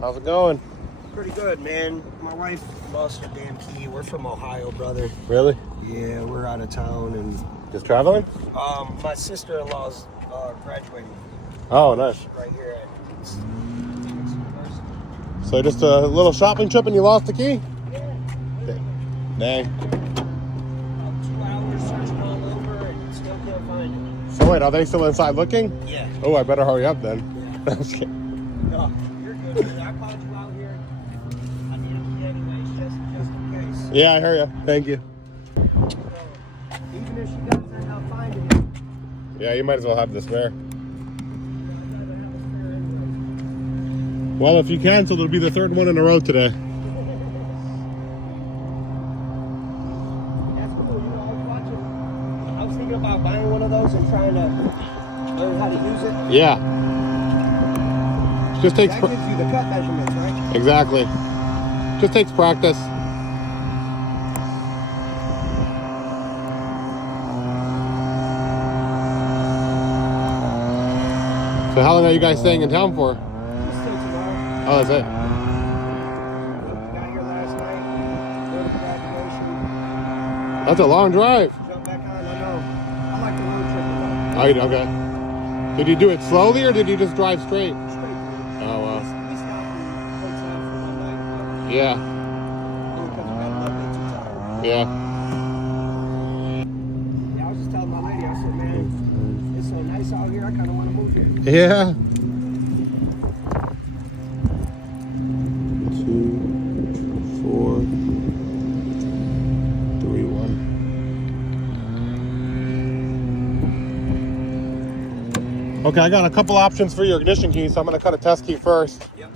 How's it going? Pretty good, man. My wife lost her damn key. We're from Ohio, brother. Really? Yeah, we're out of town and Just traveling? my sister-in-law's graduating. Oh, nice. Right here at So just a little shopping trip and you lost the key? Yeah. Dang. About 2 hours searching all over and still can't find it. So wait, are they still inside looking? Yeah. Oh, I better hurry up then. Yeah. I'm just kidding. No, you're good. I called you out here. I need a key anyways, just in case. Yeah, I hear you. Thank you. Even if she doesn't end up finding it. Yeah, you might as well have the spare. Well, if you cancel, it'll be the third one in a row today. That's cool, you know, I was thinking about buying one of those and trying to learn how to use it. Yeah. Just takes That gives you the cut measurements, right? Exactly. Just takes practice. So how long are you guys staying in town for? Just till tomorrow. Oh, that's it. Got here last night. Go to graduation. That's a long drive. Jump back on. I know. I like the road trip a lot. Oh, you do? Okay. Did you do it slowly or did you just drive straight? Straight through. Oh, wow. We stopped in hotel for one night. Yeah. Because we got a little bit too tired. Yeah. Yeah, I was just telling my lady, I said, man, it's so nice out here. I kind of want to move here. Yeah. 2, 4, 3, 1. Okay, I got a couple options for your ignition key, so I'm gonna cut a test key first. Yep.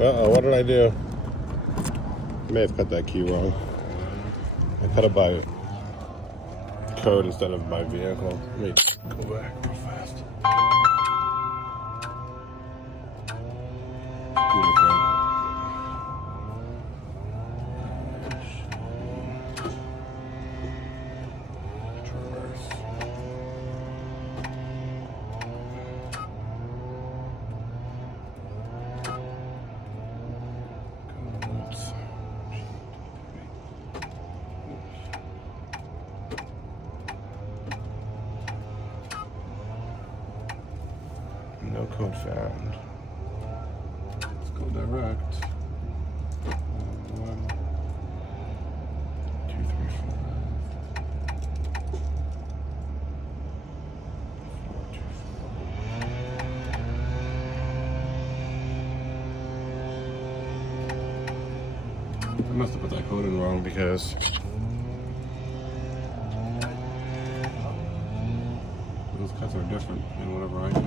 Uh-oh, what did I do? I may have cut that key wrong. I cut it by code instead of by vehicle. Let me go back real fast. Traverse. No code found. Let's go direct. 1, 2, 3, 4. 4, 2, 4. I must have put that code in wrong because are different than whatever I got.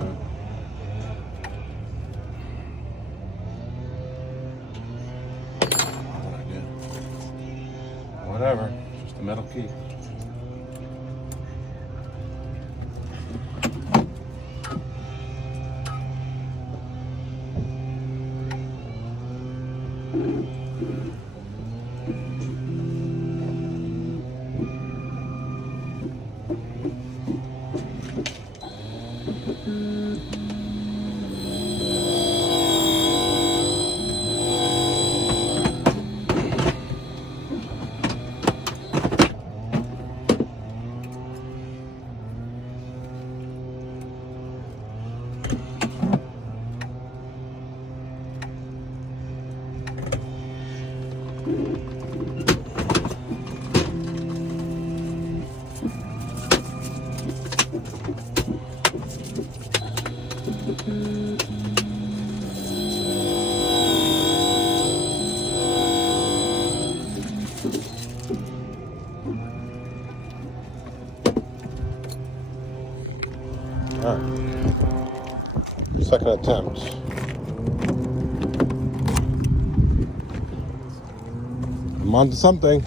Whatever, just a metal key. All right. Second attempt. I'm on to something.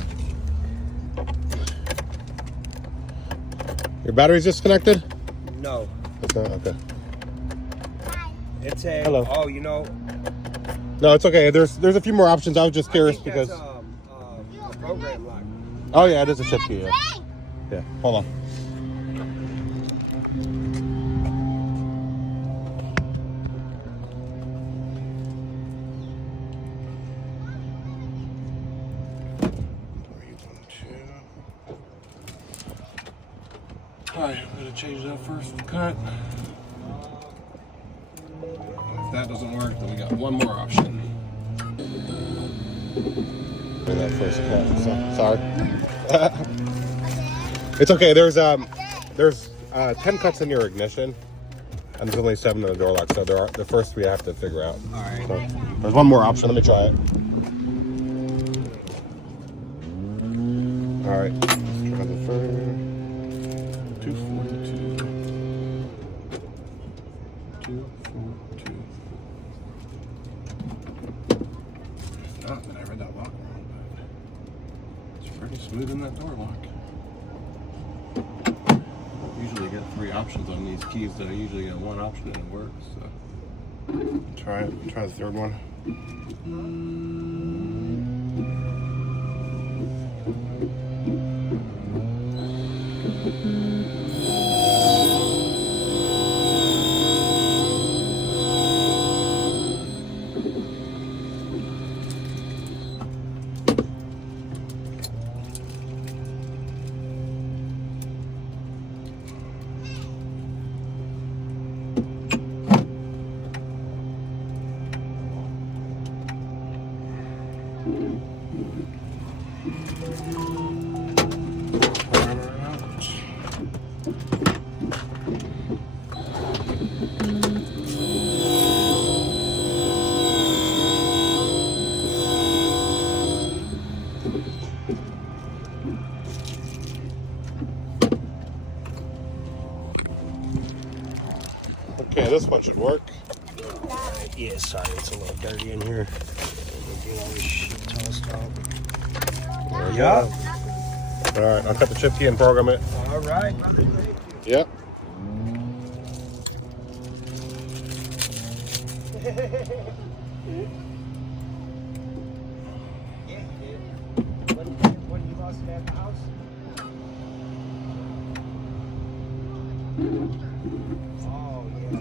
Your battery's disconnected? No. It's not? Okay. It's a. Hello. Oh, you know. No, it's okay. There's a few more options. I was just curious because. That's, a program lock. Oh yeah, it is a chip key. Yeah. Yeah. Hold on. Alright, I'm going to change that first cut. If that doesn't work, then we got one more option. For that first cut. So, sorry. It's okay. There's 10 cuts in your ignition, and there's only 7 in the door lock. So the first we have to figure out. All right. So, there's one more option. Let me try it. All right. Let's try the first. 242. 242. Not that I read that lock wrong, but it's pretty smooth in that door lock. Usually get 3 options on these keys, though. I usually get 1 option and it works. So try it. Try the third one. Okay, this one should work. Yeah, sorry, it's a little dirty in here. Get all this shit tossed out. There you go. All right, I'll cut the chip key and program it. All right. Yep. Yeah, he did. When you lost it at the house? Oh, yeah.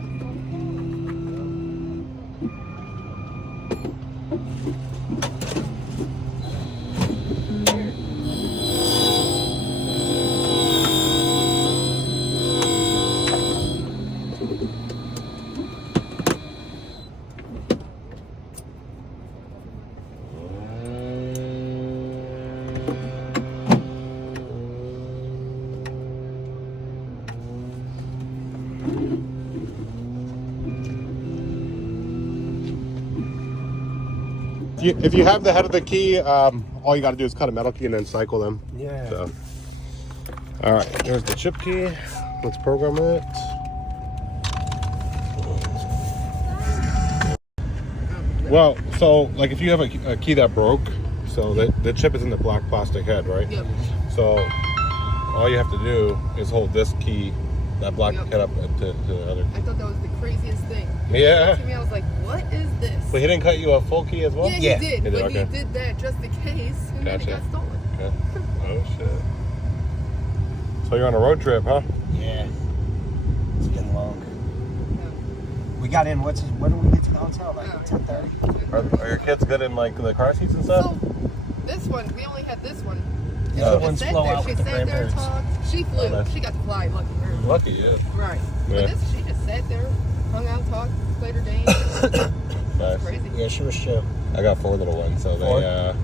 If you have the head of the key, all you got to do is cut a metal key and then cycle them. Yeah. So, all right, there's the chip key. Let's program it. Well, so like if you have a key that broke, so the chip is in the black plastic head, right? Yep. So all you have to do is hold this key, that black Yep. head up to the other. I thought that was the craziest thing. Yeah. To me, I was like, what is this? But he didn't cut you a full key as well? Yeah, he did. He did, But okay. he did that just in case, and then it Gotcha. got stolen. Okay. Oh shit. So you're on a road trip, huh? Yeah. It's been long. We got in, when did we get to the hotel? Like 10:30? Are your kids good in like the car seats and stuff? So, this one, we only had this one. The Yeah. other She ones sat flow there, out she with the sat there and grandparents. talked. She flew. Oh, nice. She got to fly, lucky her. Lucky, yeah. Right. Yeah. But this, she just sat there, hung out, talked, played her game. Nice. Crazy. Yeah, she was chill. I got 4 little ones, so Four? they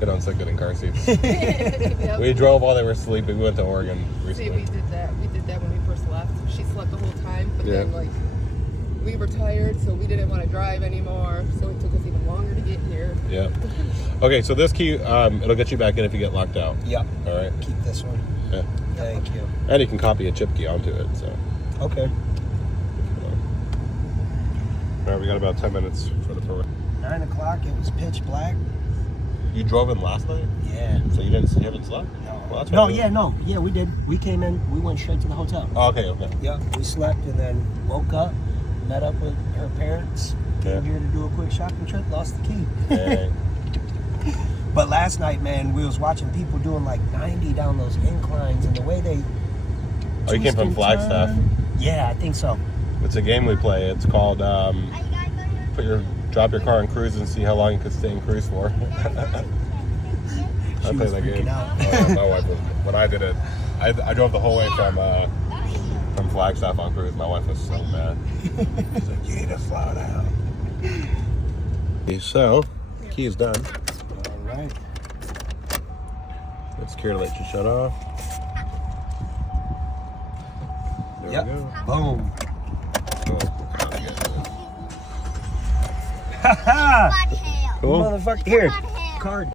get on so good in car seats. Yep. We drove while they were sleeping. We went to Oregon See, recently. we did that. We did that when we first left. She slept the whole time, but Yeah. then like we were tired, so we didn't want to drive anymore. So it took us even longer to get here. Yeah. Okay, so this key, it'll get you back in if you get locked out. Yep. All right. Keep this one. Yeah. Thank you. And you can copy a chip key onto it. So. Okay. All right, we got about 10 minutes for the parade. 9 o'clock, it was pitch black. You drove in last night, Yeah. so you haven't slept? No. Well, that's No, right. yeah, we did. We came in, we went straight to the hotel. Oh, okay. Yep, we slept and then woke up, met up with her parents, came Yeah. here to do a quick shopping trip, lost the key. Hey. But last night, man, we was watching people doing like 90 down those inclines and the way they Oh, you came twist from and Flagstaff? turn. Yeah, I think so. It's a game we play. It's called drop your car in cruise and see how long you can stay in cruise for. I She played was that freaking game. out. My wife was, when I did it, I drove the whole way from Flagstaff on cruise. My wife was so mad. She's like, you need to slow down. So, key is done. All right. It's here to let you shut off. There Yep. we go. Boom. Cool. Motherfucker. Here. Card.